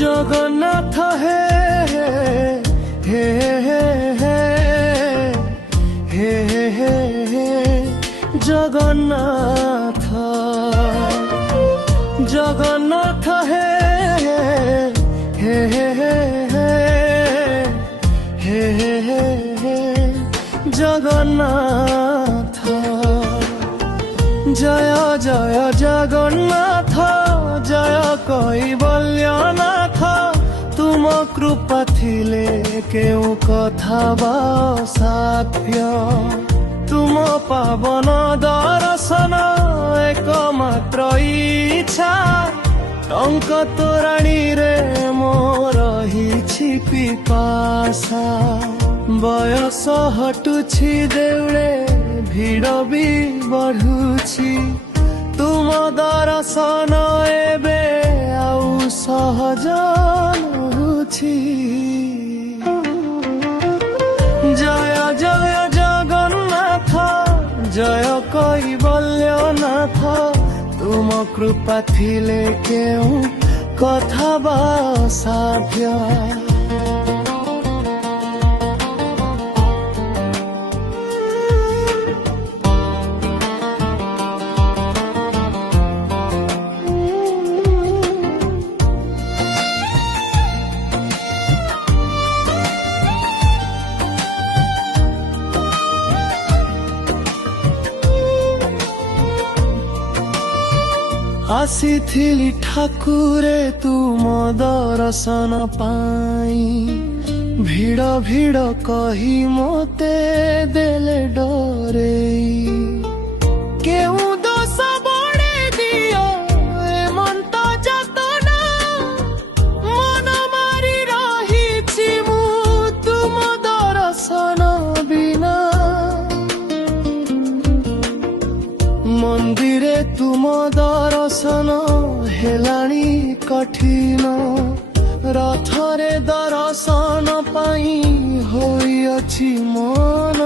জগন্নাথ হে হে হে হে হে হে হে জগন্নাথ জগন্নাথ হে হে হে হে হে হে হে জগন্নাথ জয় জয় জগন্নাথ জয় কৈবল্যনাথ তুম কৃপা থিলে কেউ কথা বা সাধ্য তুম পাবন দর্শন একমাত্র ইচ্ছা টঙ্ক তোরাণী রে মোর রহিছি পিপাসা বয়স হটুছি দেউলে ভিড় বি বঢ়ুছি তুম দর্শন এবে আউ সহজ নহুছি জয় জয় জগন্নাথ জয় কৈবল্যনাথ তুম কৃপা থিলে কেউ কথা বা সাধ্য আসিথিলি ঠাকুরে তুম দর্শন পাই ভিড় ভিড় কহি মতে দেলে ডরেই কেউ দোষ বড়ে দিও এমন তো যাতনা মন মারি রহিছি মু তুম দর্শন বিনা মন্দিরে তুম দর্শন হেলানি কঠিন রথরে দর্শন পাই হইଅଛି মন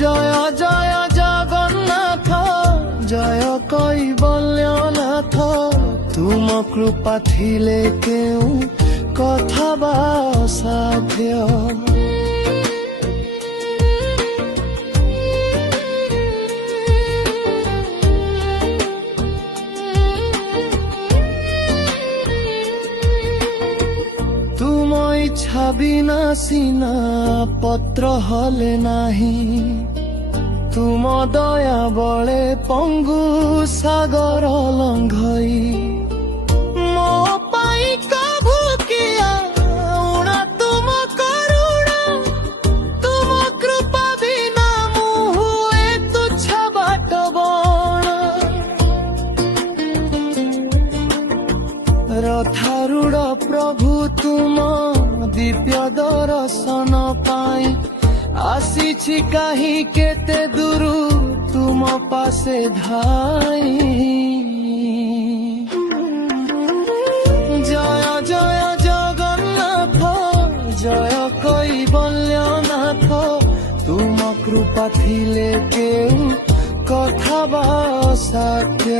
জয় জয় জগন্নাথ জয় কৈবল্যনাথ তুম কৃপা থিলে কেউ কথা বা সাধ্য ইচ্ছা বিনা সিনা পত্র হলে নাহি তুম দয়া বলে পঙ্গু সাগর লঙ্ঘই ମୋ ପାଇଁ କଭୁ କିଆ ଉଣା ତୁମ କରୁଣା ତୁମ କୃପା ବିନା ମୁଁ ହୁଏ ତୁଚ୍ଛ ବାଟ ବଣ ରଥାରୂଢ଼ ପ୍ରଭୁ ତୁମ ଦିବ୍ୟ ଦର୍ଶନ ପାଇ ଆସିଛି କାହିଁ କେତେ ଦୂରୁ ତୁମ ପାଶେ ଧାଇ ଜୟ ଜୟ ଜଗନ୍ନାଥ ଜୟ কৈবল্যনাথ ତୁମ କୃପା ଥିଲେ କେଉଁ କଥା ବା ସାଧ୍ୟ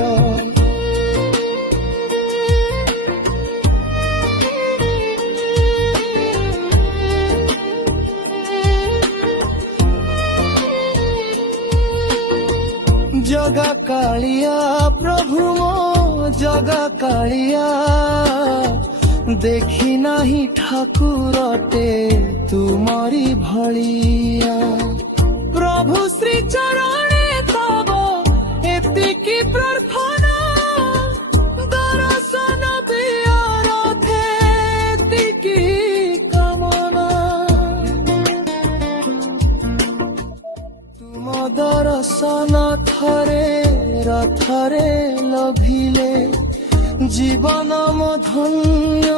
जगा कालिया प्रभु मो जगा कालिया देखी नाही ठाकुरटे तुमरी भलिया प्रभु श्री चरणे तब एतिकी प्रार्थना दर्शन बिरथे एतिकी कामना तुम दर्शन थरे रथरे लभिले जीवन मो धन्य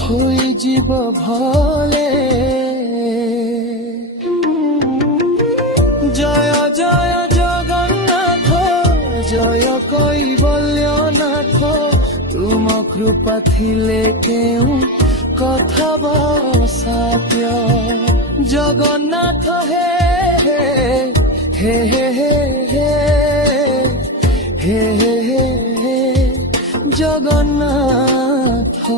होई जीव भले जय जय जगन्नाथ जय কৈবল্যনাথ तुम कृपा थिले केउ कथा बा साध्य जगन्नाथ हे हे हे हे हे हे हे हे ଜଗନ୍ନାଥ।